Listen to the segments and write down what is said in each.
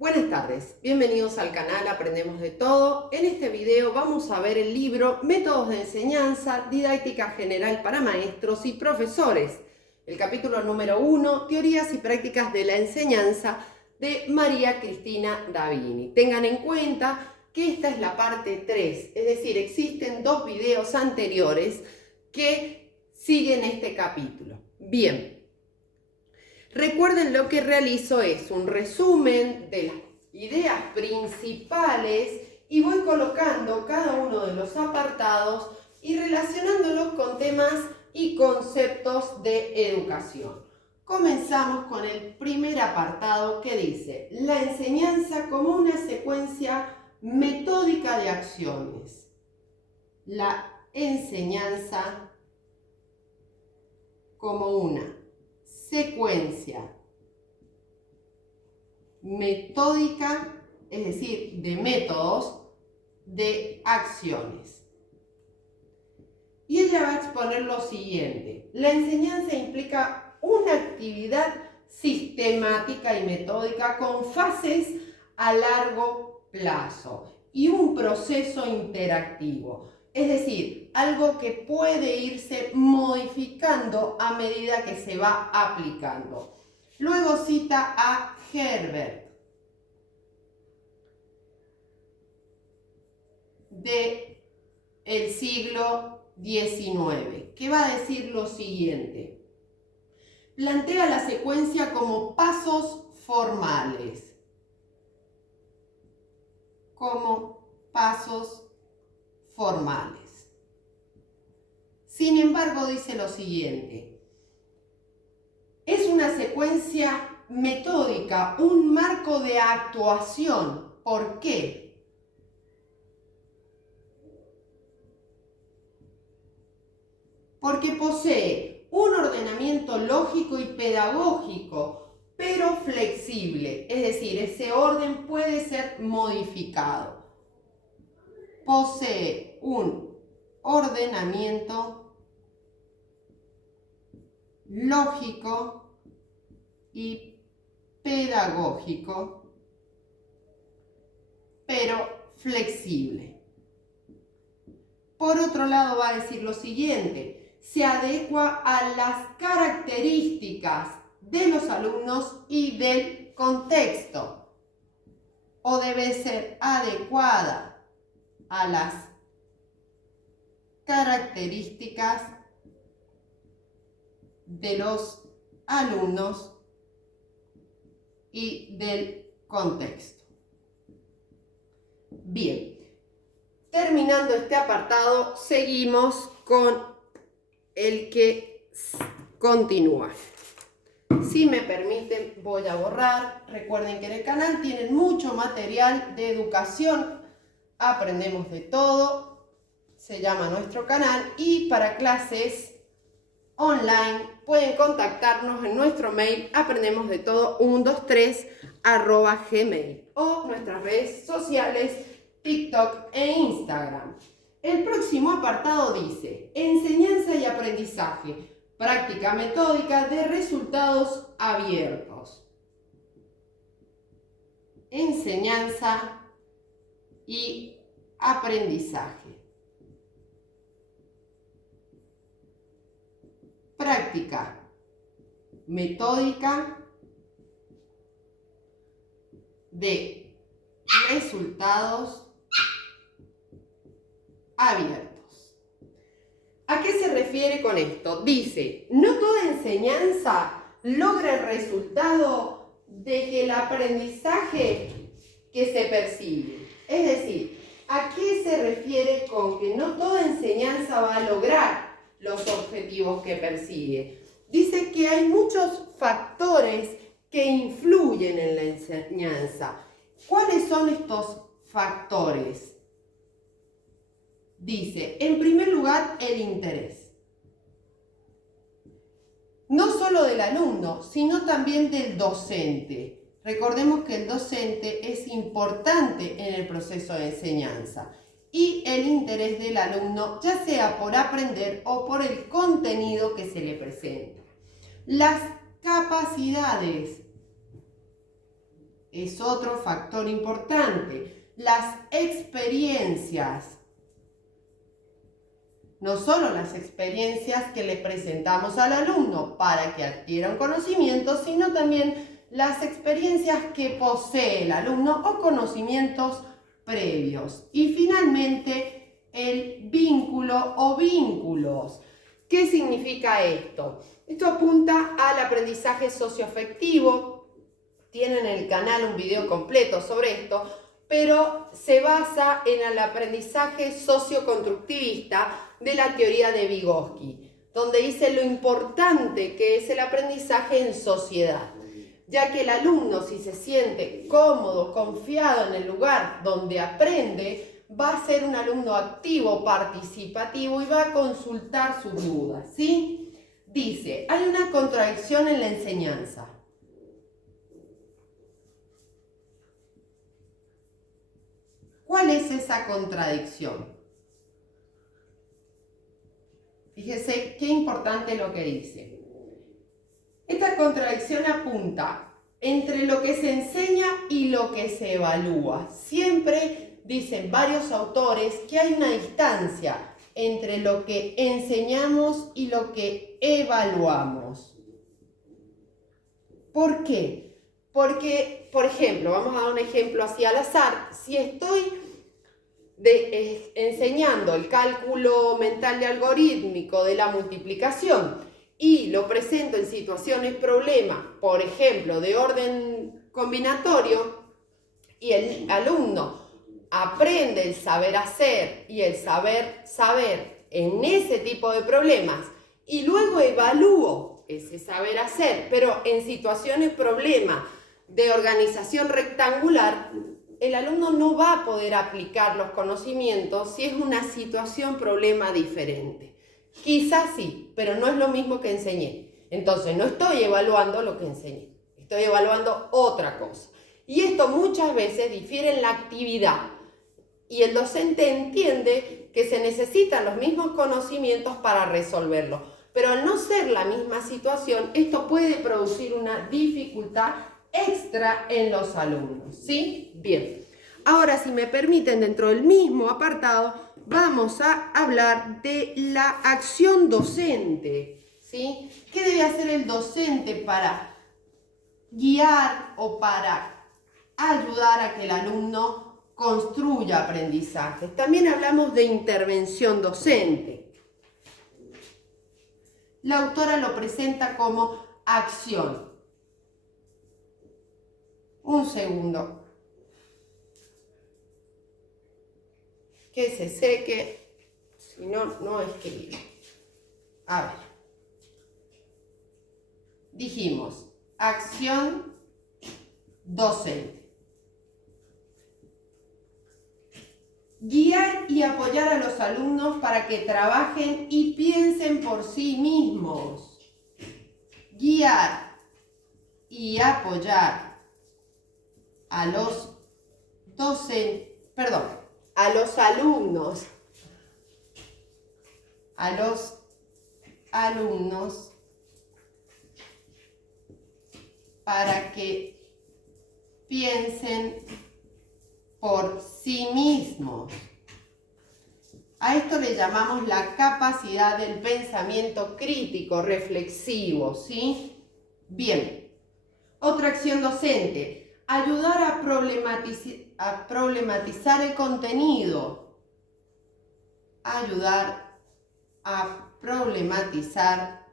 Buenas tardes, bienvenidos al canal Aprendemos de Todo. En este video vamos a ver el libro Métodos de Enseñanza, Didáctica General para Maestros y Profesores. El capítulo número 1, Teorías y Prácticas de la Enseñanza, de María Cristina Davini. Tengan en cuenta que esta es la parte 3, es decir, existen dos videos anteriores que siguen este capítulo. Bien. Recuerden, lo que realizo es un resumen de las ideas principales y voy colocando cada uno de los apartados y relacionándolos con temas y conceptos de educación. Comenzamos con el primer apartado que dice: la enseñanza como una secuencia metódica de acciones. La enseñanza como una secuencia metódica, es decir, de métodos, de acciones. Y ella va a exponer lo siguiente: la enseñanza implica una actividad sistemática y metódica con fases a largo plazo y un proceso interactivo. Es decir, algo que puede irse modificando a medida que se va aplicando. Luego cita a Herbert del siglo XIX, que va a decir lo siguiente: plantea la secuencia como pasos formales. Sin embargo, dice lo siguiente: es una secuencia metódica, un marco de actuación. ¿Por qué? Porque posee un ordenamiento lógico y pedagógico, pero flexible. Es decir, ese orden puede ser modificado. Posee un ordenamiento lógico y pedagógico, pero flexible. Por otro lado, va a decir lo siguiente: se adecua a las características de los alumnos y del contexto, o debe ser adecuada a las características de los alumnos y del contexto. Bien, terminando este apartado, seguimos con el que continúa. Si me permiten, voy a borrar. Recuerden que en el canal tienen mucho material de educación. Aprendemos de todo, se llama nuestro canal, y para clases online pueden contactarnos en nuestro mail aprendemosdetodo123@gmail o nuestras redes sociales TikTok e Instagram. El próximo apartado dice: enseñanza y aprendizaje, práctica metódica de resultados abiertos. Enseñanza y aprendizaje. Práctica metódica de resultados abiertos. ¿A qué se refiere con esto? Dice: no toda enseñanza logra el resultado de el aprendizaje que se persigue. Es decir, ¿a qué se refiere con que no toda enseñanza va a lograr los objetivos que persigue? Dice que hay muchos factores que influyen en la enseñanza. ¿Cuáles son estos factores? Dice, en primer lugar, el interés. No solo del alumno, sino también del docente. Recordemos que el docente es importante en el proceso de enseñanza. Y el interés del alumno, ya sea por aprender o por el contenido que se le presenta. Las capacidades es otro factor importante. Las experiencias. No solo las experiencias que le presentamos al alumno para que adquiera un conocimiento, sino también las experiencias que posee el alumno o conocimientos previos. Y finalmente, el vínculo o vínculos. ¿Qué significa esto? Esto apunta al aprendizaje socioafectivo. Tienen en el canal un video completo sobre esto, pero se basa en el aprendizaje socioconstructivista de la teoría de Vygotsky, donde dice lo importante que es el aprendizaje en sociedad, ya que el alumno, si se siente cómodo, confiado en el lugar donde aprende, va a ser un alumno activo, participativo y va a consultar sus dudas, ¿sí? Dice, hay una contradicción en la enseñanza. ¿Cuál es esa contradicción? Fíjese qué importante lo que dice. Esta contradicción apunta entre lo que se enseña y lo que se evalúa. Siempre dicen varios autores que hay una distancia entre lo que enseñamos y lo que evaluamos. ¿Por qué? Porque, por ejemplo, vamos a dar un ejemplo así al azar. Si estoy enseñando el cálculo mental y algorítmico de la multiplicación y lo presento en situaciones problema, por ejemplo, de orden combinatorio, y el alumno aprende el saber hacer y el saber en ese tipo de problemas y luego evalúo ese saber hacer, pero en situaciones problema de organización rectangular, el alumno no va a poder aplicar los conocimientos si es una situación problema diferente. Quizás sí, pero no es lo mismo que enseñé. Entonces no estoy evaluando lo que enseñé, estoy evaluando otra cosa. Y esto muchas veces difiere en la actividad. Y el docente entiende que se necesitan los mismos conocimientos para resolverlo. Pero al no ser la misma situación, esto puede producir una dificultad extra en los alumnos, ¿sí? Bien. Ahora, si me permiten, dentro del mismo apartado, vamos a hablar de la acción docente, ¿sí? ¿Qué debe hacer el docente para guiar o para ayudar a que el alumno construya aprendizajes? También hablamos de intervención docente. La autora lo presenta como acción. Un segundo. Que se seque, si no, no escribo. A ver. Dijimos, acción docente. Guiar y apoyar a los alumnos para que trabajen y piensen por sí mismos. Guiar y apoyar a los a los alumnos para que piensen por sí mismos. A esto le llamamos la capacidad del pensamiento crítico, reflexivo, ¿sí? Bien. Otra acción docente, ayudar a problematizar el contenido. Ayudar a problematizar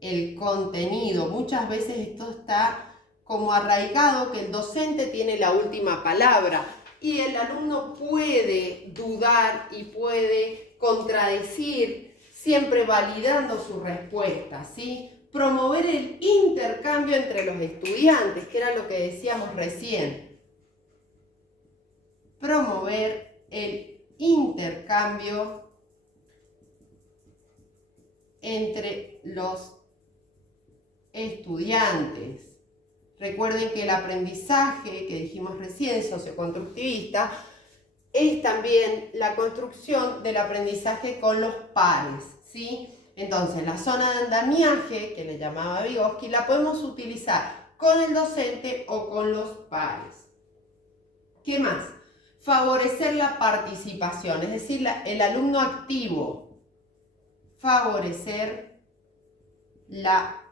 el contenido. Muchas veces esto está como arraigado, que el docente tiene la última palabra y el alumno puede dudar y puede contradecir, siempre validando su respuesta, ¿sí? Promover el intercambio entre los estudiantes, que era lo que decíamos recién. Promover el intercambio entre los estudiantes. Recuerden que el aprendizaje, que dijimos recién, socioconstructivista, es también la construcción del aprendizaje con los pares, ¿sí? Entonces, la zona de andamiaje, que le llamaba Vygotsky, la podemos utilizar con el docente o con los pares. ¿Qué más? Favorecer la participación, es decir, el alumno activo. Favorecer la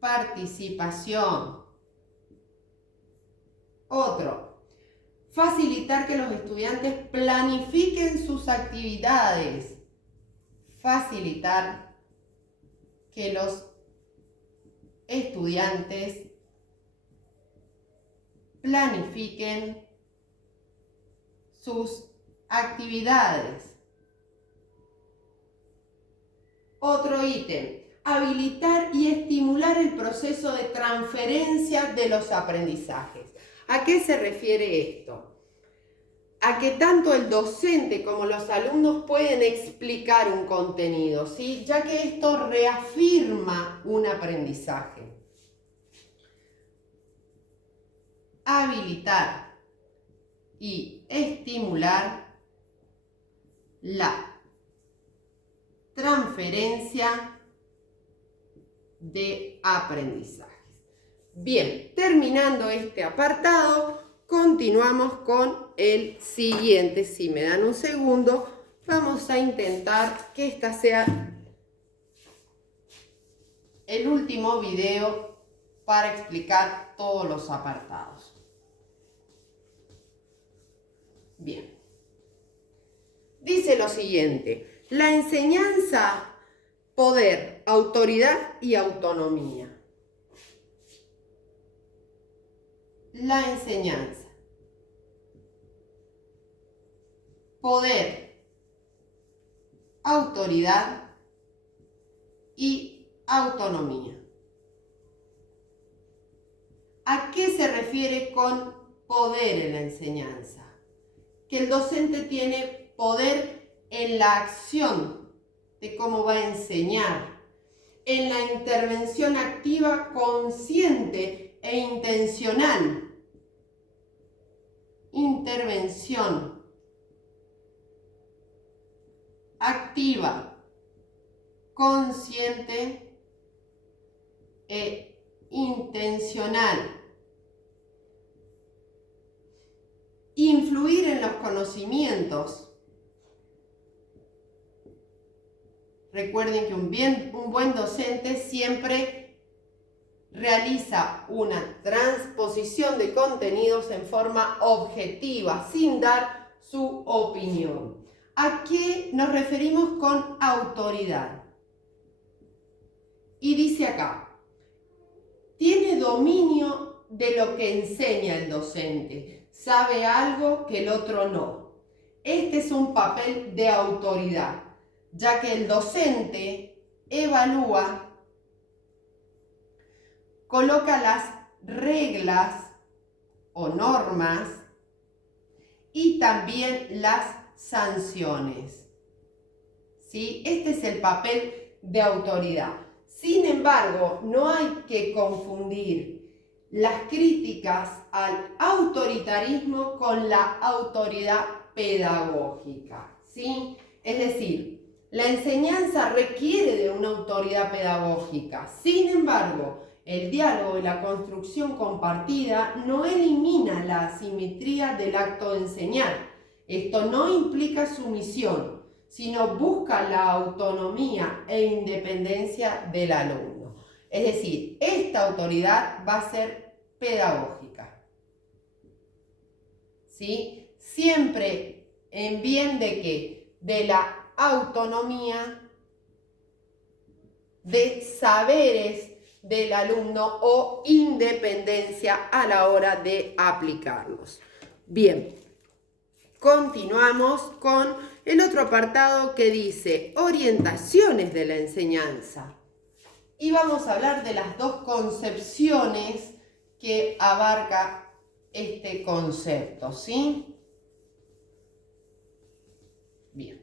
participación. Otro, facilitar que los estudiantes planifiquen sus actividades. Facilitar que los estudiantes planifiquen sus actividades. Otro ítem, habilitar y estimular el proceso de transferencia de los aprendizajes. ¿A qué se refiere esto? A que tanto el docente como los alumnos pueden explicar un contenido, ¿sí? Ya que esto reafirma un aprendizaje. Habilitar y estimular la transferencia de aprendizajes. Bien, terminando este apartado, continuamos con el siguiente. Si me dan un segundo, vamos a intentar que esta sea el último video para explicar todos los apartados. Bien. Dice lo siguiente: la enseñanza, poder, autoridad y autonomía. La enseñanza, poder, autoridad y autonomía. ¿A qué se refiere con poder en la enseñanza? Que el docente tiene poder en la acción de cómo va a enseñar, en la intervención activa, consciente e intencional. Intervención activa, consciente e intencional. Influir en los conocimientos. Recuerden que un buen docente siempre realiza una transposición de contenidos en forma objetiva, sin dar su opinión. ¿A qué nos referimos con autoridad? Y dice acá, tiene dominio de lo que enseña el docente, sabe algo que el otro no. Este es un papel de autoridad, ya que el docente evalúa, coloca las reglas o normas y también las sanciones. ¿Sí? Este es el papel de autoridad. Sin embargo, no hay que confundir las críticas al autoritarismo con la autoridad pedagógica. ¿Sí? Es decir, la enseñanza requiere de una autoridad pedagógica. Sin embargo, el diálogo y la construcción compartida no elimina la asimetría del acto de enseñar. Esto no implica sumisión, sino busca la autonomía e independencia del alumno. Es decir, esta autoridad va a ser pedagógica. ¿Sí? Siempre en bien de ¿qué? De la autonomía, de saberes del alumno o independencia a la hora de aplicarlos. Bien, continuamos con el otro apartado que dice orientaciones de la enseñanza. Y vamos a hablar de las dos concepciones que abarca este concepto, ¿sí? Bien.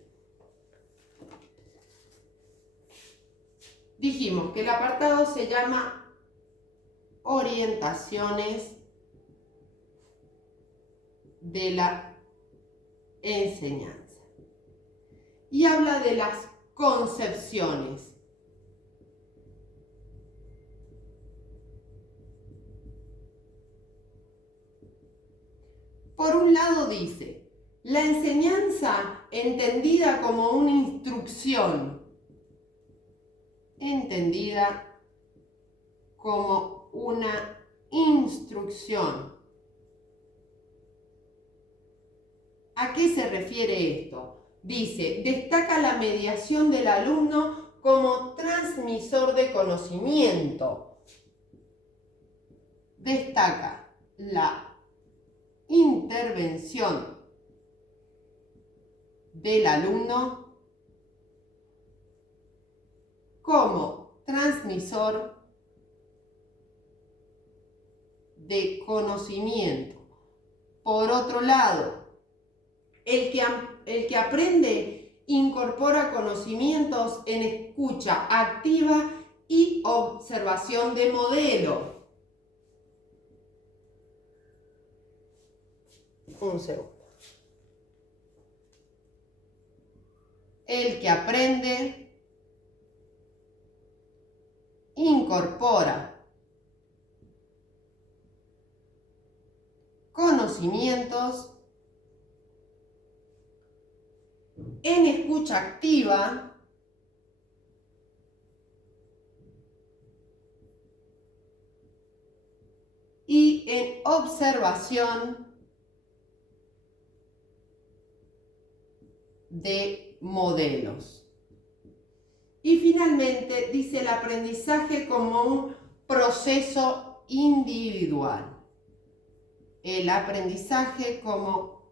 Dijimos que el apartado se llama orientaciones de la enseñanza y habla de las concepciones. Por un lado dice, la enseñanza entendida como una instrucción, entendida como una instrucción. ¿A qué se refiere esto? Dice, destaca la mediación del alumno como transmisor de conocimiento. Destaca la intervención del alumno como transmisor de conocimiento. Por otro lado, el que aprende incorpora conocimientos en escucha activa y observación de modelo. Un segundo. El que aprende incorpora conocimientos en escucha activa y en observación de modelos. Y finalmente dice el aprendizaje como un proceso individual. El aprendizaje como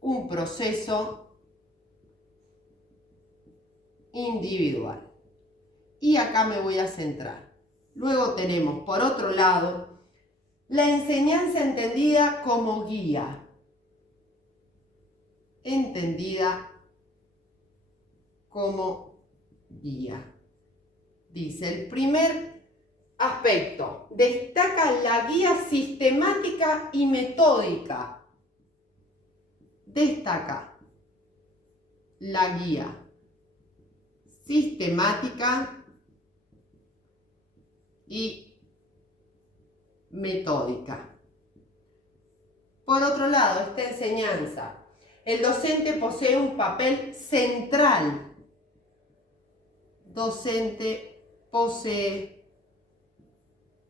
un proceso individual. Y acá me voy a centrar. Luego tenemos, por otro lado, la enseñanza entendida como guía. Entendida como guía. Dice el primer aspecto, destaca la guía sistemática y metódica. Destaca la guía sistemática y metódica. Por otro lado, esta enseñanza, el docente posee un papel central. Docente posee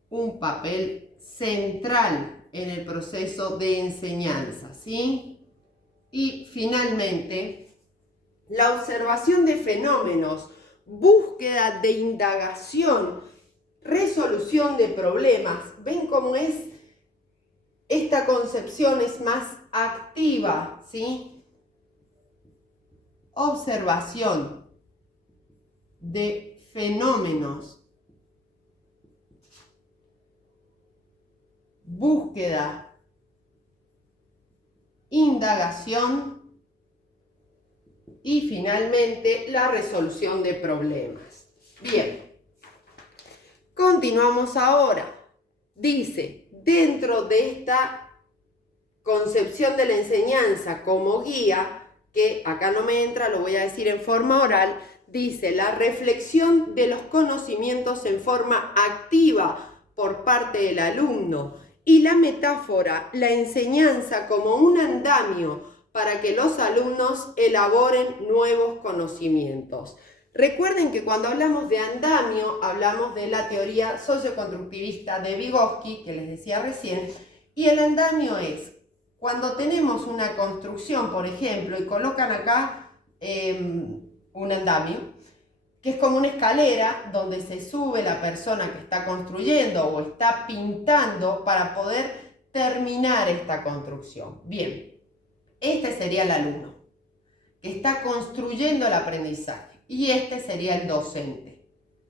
un papel central en el proceso de enseñanza, ¿sí? Y finalmente, la observación de fenómenos, búsqueda de indagación, resolución de problemas. ¿Ven cómo es? Esta concepción es más activa, ¿sí? Observación de fenómenos, búsqueda, indagación y finalmente la resolución de problemas. Bien, continuamos ahora. Dice, dentro de esta concepción de la enseñanza como guía, que acá no me entra, lo voy a decir en forma oral, dice la reflexión de los conocimientos en forma activa por parte del alumno y la metáfora, la enseñanza como un andamio para que los alumnos elaboren nuevos conocimientos. Recuerden que cuando hablamos de andamio, hablamos de la teoría socioconstructivista de Vygotsky, que les decía recién, y el andamio es cuando tenemos una construcción, por ejemplo, y colocan acá un andamio, que es como una escalera donde se sube la persona que está construyendo o está pintando para poder terminar esta construcción. Bien, este sería el alumno que está construyendo el aprendizaje y este sería el docente,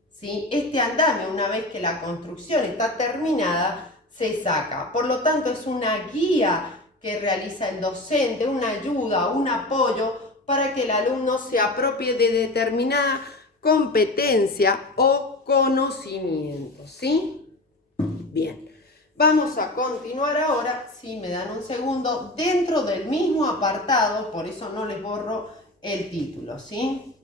¿sí? Este andamio, una vez que la construcción está terminada, se saca. Por lo tanto, es una guía que realiza el docente, una ayuda, un apoyo para que el alumno se apropie de determinada competencia o conocimiento, ¿sí? Bien, vamos a continuar ahora, si me dan un segundo, dentro del mismo apartado, por eso no les borro el título, ¿sí?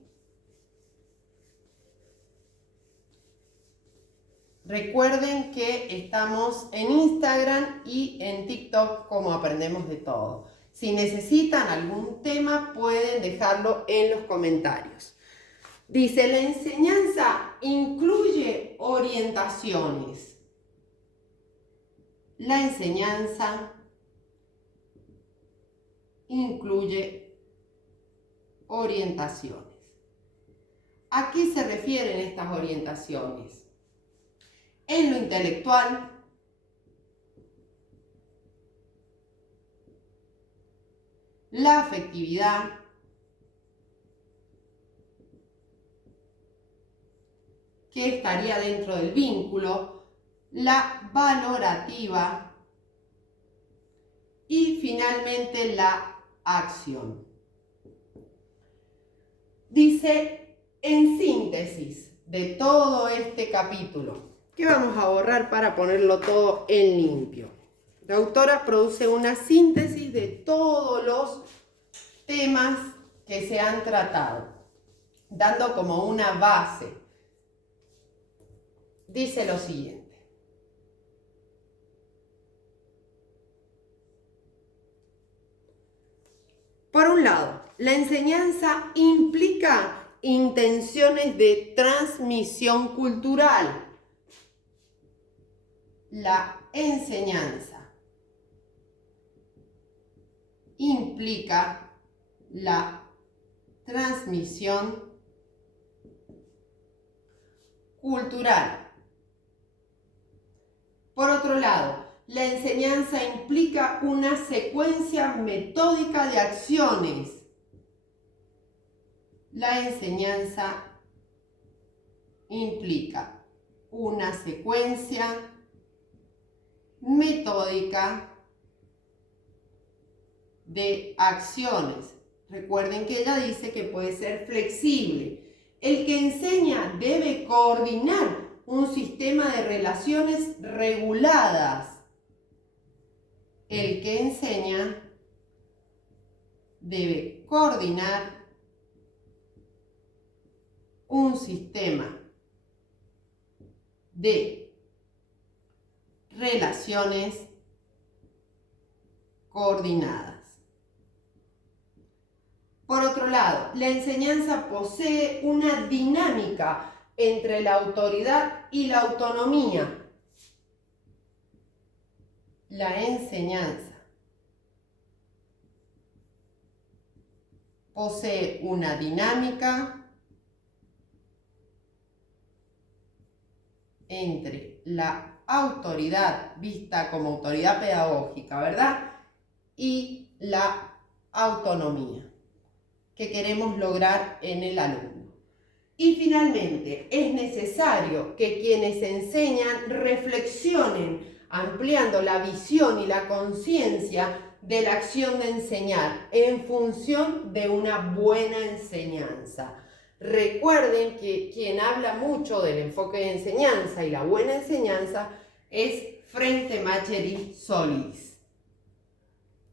Recuerden que estamos en Instagram y en TikTok como Aprendemos de Todo. Si necesitan algún tema, pueden dejarlo en los comentarios. Dice, la enseñanza incluye orientaciones. La enseñanza incluye orientaciones. ¿A qué se refieren estas orientaciones? En lo intelectual, la afectividad, que estaría dentro del vínculo, la valorativa y finalmente la acción. Dice, en síntesis de todo este capítulo, que vamos a borrar para ponerlo todo en limpio. La autora produce una síntesis de todos los temas que se han tratado, dando como una base. Dice lo siguiente. Por un lado, la enseñanza implica intenciones de transmisión cultural. La enseñanza implica la transmisión cultural. Por otro lado, la enseñanza implica una secuencia metódica de acciones. La enseñanza implica una secuencia metódica de acciones. Recuerden que ella dice que puede ser flexible. El que enseña debe coordinar un sistema de relaciones reguladas. El que enseña debe coordinar un sistema de relaciones coordinadas. Por otro lado, la enseñanza posee una dinámica entre la autoridad y la autonomía. La enseñanza posee una dinámica entre la autoridad, vista como autoridad pedagógica, ¿verdad? Y la autonomía que queremos lograr en el alumno. Y finalmente, es necesario que quienes enseñan reflexionen, ampliando la visión y la conciencia de la acción de enseñar en función de una buena enseñanza. Recuerden que quien habla mucho del enfoque de enseñanza y la buena enseñanza es Frente Macheri Solis.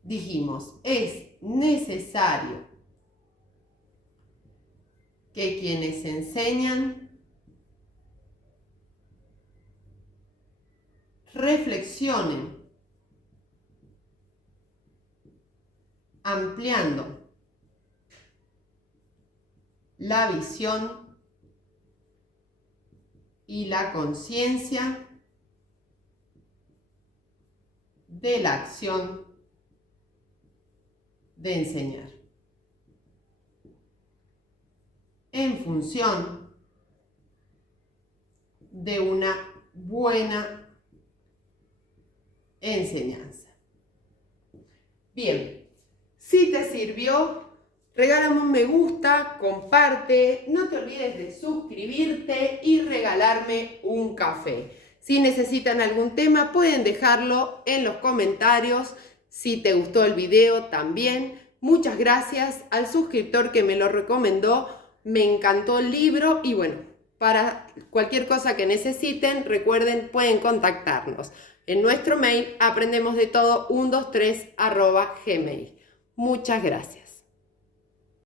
Dijimos, es necesario que quienes enseñan reflexionen, ampliando la visión y la conciencia de la acción de enseñar, en función de una buena enseñanza. Bien, si te sirvió, regálame un me gusta, comparte, no te olvides de suscribirte y regalarme un café. Si necesitan algún tema, pueden dejarlo en los comentarios. Si te gustó el video también. Muchas gracias al suscriptor que me lo recomendó. Me encantó el libro y bueno, para cualquier cosa que necesiten, recuerden, pueden contactarnos en nuestro mail aprendemosdetodo123@gmail. Muchas gracias.